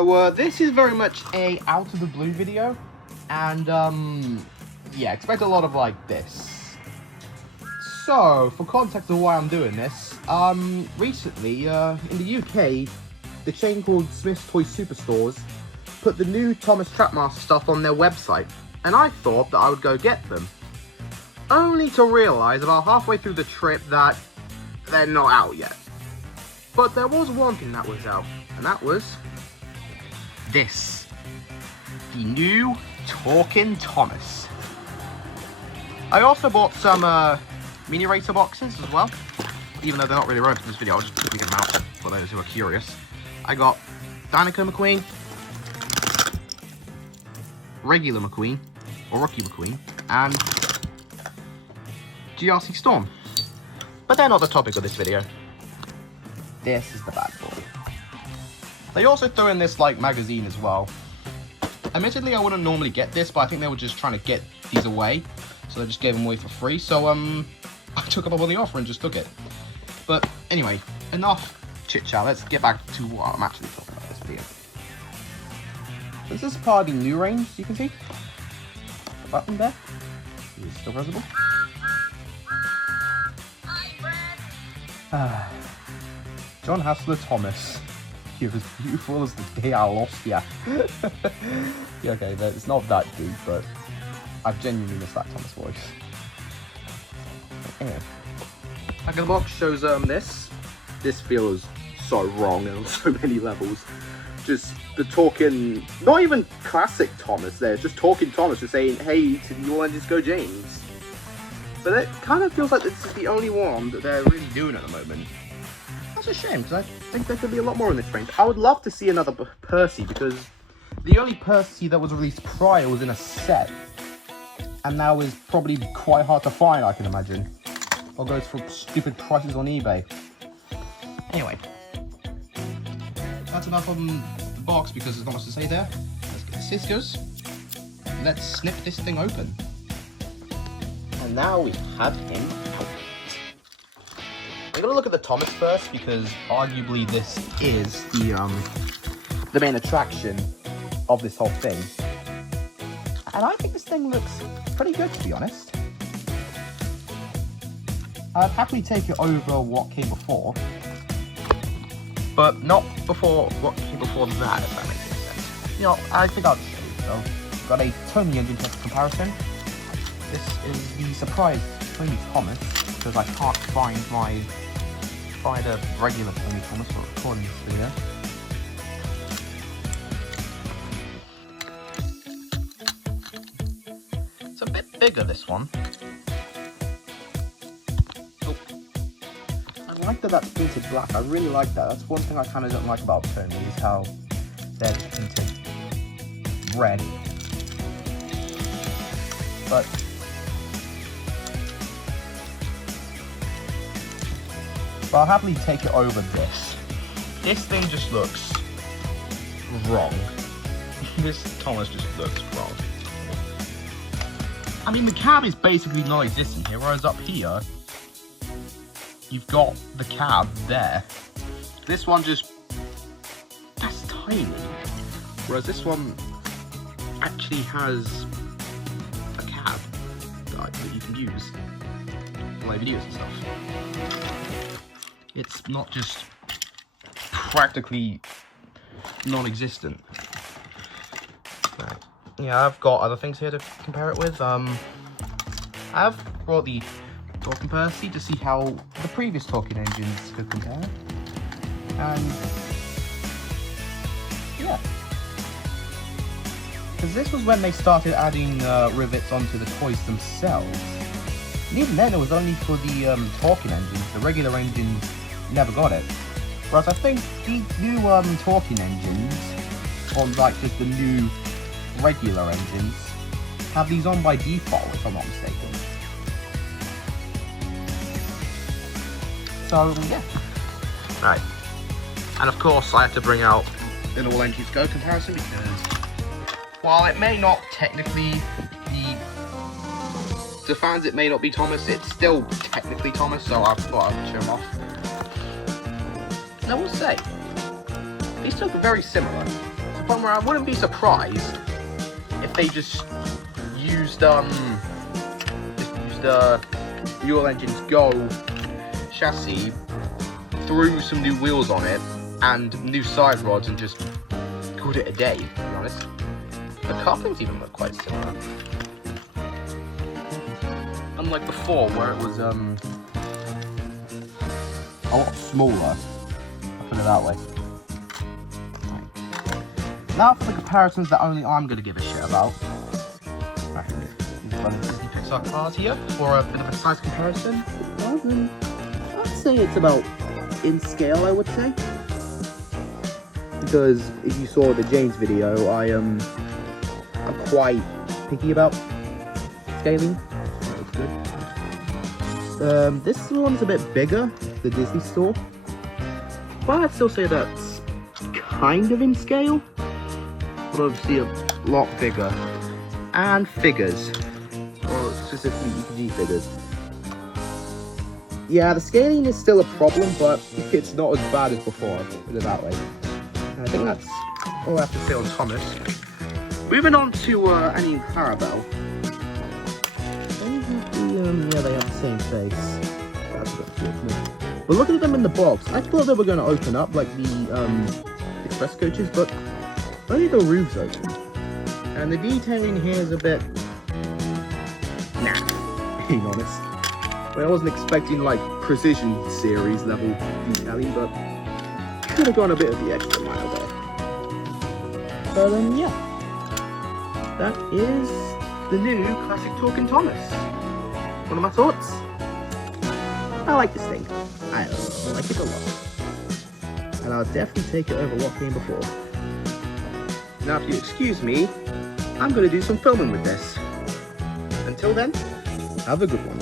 So this is very much a out of the blue video, and yeah, expect a lot of like this. So for context of why I'm doing this, recently in the UK, the chain called Smith's Toy Superstores put the new Thomas Trapmaster stuff on their website, and I thought that I would go get them, only to realise about halfway through the trip that they're not out yet. But there was one thing that was out, and that was this. The new Talking Thomas. I also bought some Mini Racer boxes as well, even though they're not really relevant to this video. I'll just quickly get them out for those who are curious. I got Danica McQueen, regular McQueen, or Rookie McQueen, and GRC Storm. But they're not the topic of this video. This is the bad boy. They also threw in this like magazine as well. Admittedly, I wouldn't normally get this, but I think they were just trying to get these away, so they just gave them away for free. So I took up on the offer and just took it. But anyway, enough chit chat. Let's get back to what I'm actually talking about this video. This is part of the new range. You can see the button there is still visible. John Hassler Thomas. You're as beautiful as the day I lost ya. Yeah, okay, it's not that deep, but I've genuinely missed that Thomas voice. Anyway, back of the box shows this. This feels so wrong on so many levels. Just the talking, not even classic Thomas there, just talking Thomas, just saying, hey, do you want to just go James? But it kind of feels like this is the only one that they're really doing at the moment. That's a shame, because I think there could be a lot more in this range. I would love to see another Percy, because the only Percy that was released prior was in a set, and now is probably quite hard to find, I can imagine. Or goes for stupid prices on eBay. Anyway, that's enough on the box, because there's not much to say there. Let's get the scissors. Let's snip this thing open. And now we have him out. We're gonna look at the Thomas first, because arguably this is the main attraction of this whole thing. And I think this thing looks pretty good, to be honest. I'd happily take it over what came before, but not before what came before that, if that makes any sense. You know, I think I'll show you. So, got a Tony engine test comparison. This is the surprise Tony Thomas, because I can't find the regular Tony Thomas for recording this video. It's a bit bigger, this one. Oh. I like that that's painted black. I really like that. That's one thing I kind of don't like about Tony, is how they're painted red. But I'll happily take it over this. This thing just looks wrong. This Thomas just looks wrong. I mean, the cab is basically non-existent here, whereas up here, you've got the cab there. This one just, that's tiny. Whereas this one actually has a cab that you can use for like videos and stuff. It's not just practically non-existent. Right. Yeah, I've got other things here to compare it with. I've brought the Talking Percy to see how the previous Talking engines could compare. And yeah. Because this was when they started adding rivets onto the toys themselves. And even then it was only for the Talking engines. The regular engines never got it. Whereas I think the new Talking engines, or like just the new regular engines, have these on by default, if I'm not mistaken. So yeah. Right. And of course I had to bring out an all engines go comparison, because while it may not technically be, to fans it may not be Thomas, it's still technically Thomas, so I thought I would show him off. And I will say, these two are very similar. point where I wouldn't be surprised if they just used Dual Engines Go chassis, threw some new wheels on it and new side rods, and just called it a day, to be honest. The couplings even look quite similar. Unlike before, where it was a lot smaller. I'll put it that way. Right. Now for the comparisons that only I'm going to give a shit about. Right. One of the Disney Pixar cars here, for a bit of a size comparison. I'd say it's about in scale, I would say. Because if you saw the James video, I'm quite picky about scaling. That's good. This one's a bit bigger, the Disney store, but I'd still say that's kind of in scale, but obviously a lot bigger. And figures, or specifically EPG figures. Yeah, the scaling is still a problem, but it's not as bad as before, put it that way. And I think that's all I have to say on Thomas. Moving on to Annie and Clarabelle. Yeah, they have the same face. That's unfortunate. But looking at them in the box, I thought they were going to open up like the express coaches, but only the roof's open. And the detailing here is a bit being honest. I mean, I wasn't expecting like precision series level detailing, but could have gone a bit of the extra mile there. But yeah, that is the new classic Talking Thomas. What are my thoughts? I like this thing. I like it a lot, and I'll definitely take it over what came before. Now, if you excuse me, I'm going to do some filming with this. Until then, have a good one.